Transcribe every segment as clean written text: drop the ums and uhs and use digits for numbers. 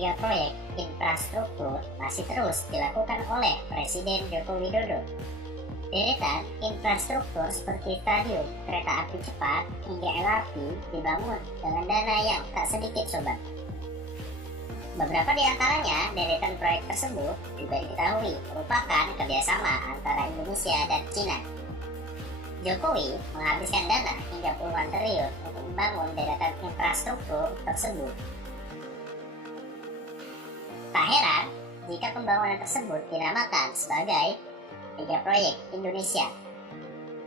mega proyek infrastruktur masih terus dilakukan oleh Presiden Joko Widodo. Deretan infrastruktur seperti stadion, kereta api cepat, hingga LRT dibangun dengan dana yang tak sedikit sobat. Beberapa di antaranya deretan proyek tersebut juga diketahui merupakan kerjasama antara Indonesia dan Cina. Jokowi menghabiskan dana hingga puluhan triliun untuk membangun deretan infrastruktur tersebut. Tak heran jika pembangunan tersebut dinamakan sebagai mega proyek Indonesia.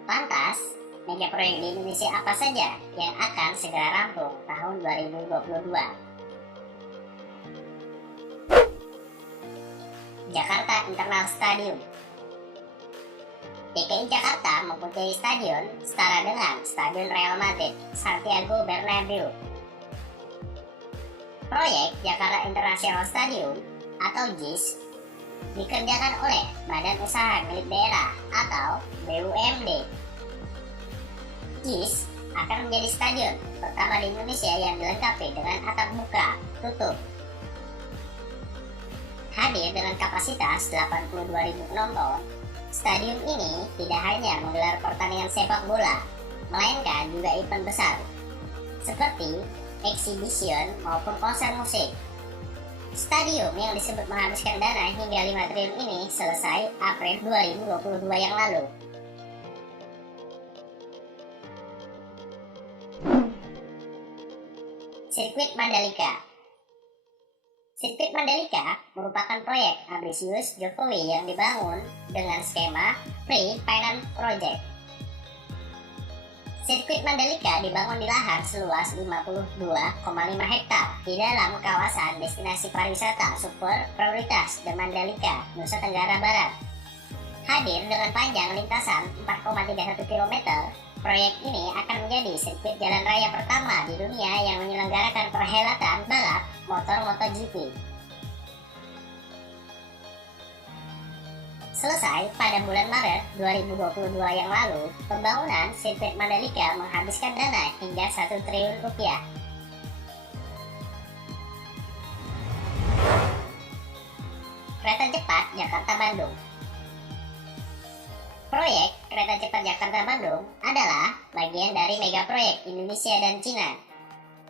Lantas, mega proyek di Indonesia apa saja yang akan segera rampung tahun 2022? Jakarta Internal Stadium. DKI Jakarta mempunyai stadion setara dengan Stadion Real Madrid Santiago Bernabeu. Proyek Jakarta International Stadium atau JIS dikerjakan oleh Badan Usaha Milik Daerah atau BUMD. JIS akan menjadi stadion pertama di Indonesia yang dilengkapi dengan atap buka tutup. Hadir dengan kapasitas 82.000 penonton, stadion ini tidak hanya menggelar pertandingan sepak bola, melainkan juga event besar, seperti exhibition maupun konser musik. Stadium yang disebut menghabiskan dana hingga 5 triliun ini selesai April 2022 yang lalu. Sirkuit Mandalika. Sirkuit Mandalika merupakan proyek ambisius Jokowi yang dibangun dengan skema Pre-Finance Project. Sirkuit Mandalika dibangun di lahan seluas 52,5 hektar di dalam kawasan destinasi pariwisata super prioritas The Mandalika, Nusa Tenggara Barat. Hadir dengan panjang lintasan 4,31 km, proyek ini akan menjadi sirkuit jalan raya pertama di dunia yang menyelenggarakan perhelatan balap motor MotoGP. Selesai pada bulan Maret 2022 yang lalu, pembangunan sirkuit Mandalika menghabiskan dana hingga 1 triliun rupiah. Kereta cepat Jakarta-Bandung. Proyek kereta cepat Jakarta-Bandung adalah bagian dari mega proyek Indonesia dan Cina.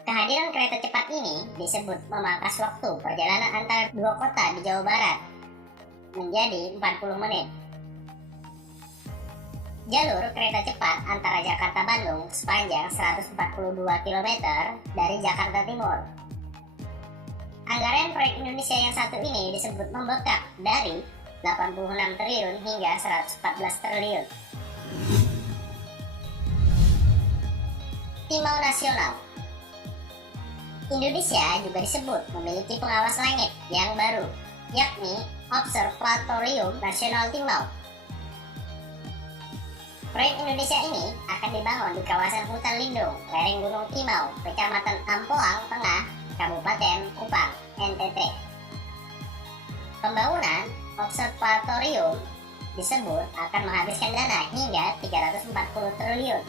Kehadiran kereta cepat ini disebut memangkas waktu perjalanan antara dua kota di Jawa Barat menjadi 40 menit. Jalur kereta cepat antara Jakarta-Bandung sepanjang 142 km dari Jakarta Timur. Anggaran proyek Indonesia yang satu ini disebut membengkak dari 86 triliun hingga 114 triliun. Timau Nasional. Indonesia juga disebut memiliki pengawas langit yang baru, yakni Observatorium Nasional Timau. Proyek Indonesia ini akan dibangun di kawasan hutan lindung lereng Gunung Timau, Kecamatan Ampoang Tengah, Kabupaten Kupang, NTT. Pembangunan observatorium disebut akan menghabiskan dana hingga 340 triliun.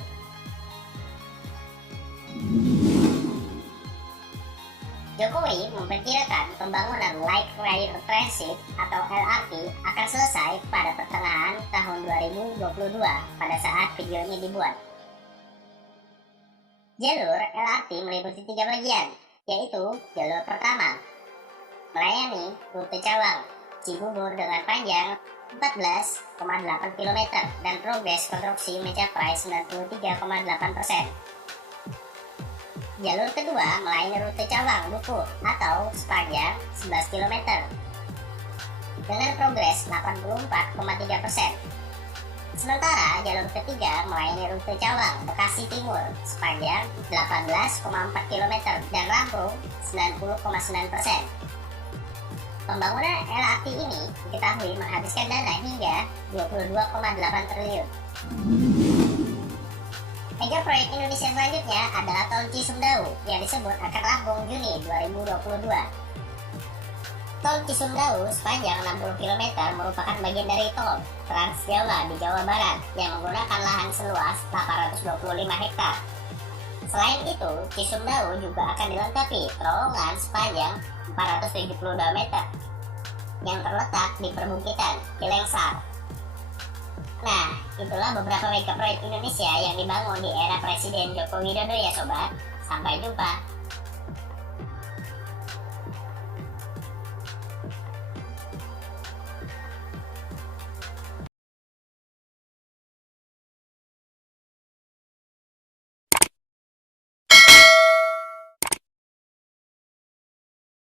Jokowi memperkirakan pembangunan Light Rail Transit atau LRT akan selesai pada pertengahan tahun 2022 pada saat video ini dibuat. Jalur LRT meliputi 3 bagian, yaitu jalur pertama melayani rute Cawang, Cibubur dengan panjang 14,8 km dan progres konstruksi mencapai 93,8%. Jalur kedua melayani rute Cawang Dukuh atau sepanjang 11 km dengan progres 84,3%. Sementara jalur ketiga melayani rute Cawang Bekasi Timur sepanjang 18,4 km dan rampung 90,9%. Pembangunan LRT ini diketahui menghabiskan dana hingga 22,8 triliun. Mega proyek Indonesia selanjutnya adalah Tol Cisumdawu yang disebut akan rampung Juni 2022. Tol Cisumdawu sepanjang 60 km merupakan bagian dari tol Trans Jawa di Jawa Barat yang menggunakan lahan seluas 825 hektar. Selain itu, Cisumdawu juga akan dilengkapi terowongan sepanjang 472 meter yang terletak di perbukitan Cilengsar. Nah, itulah beberapa mega proyek Indonesia yang dibangun di era Presiden Joko Widodo ya sobat. Sampai jumpa.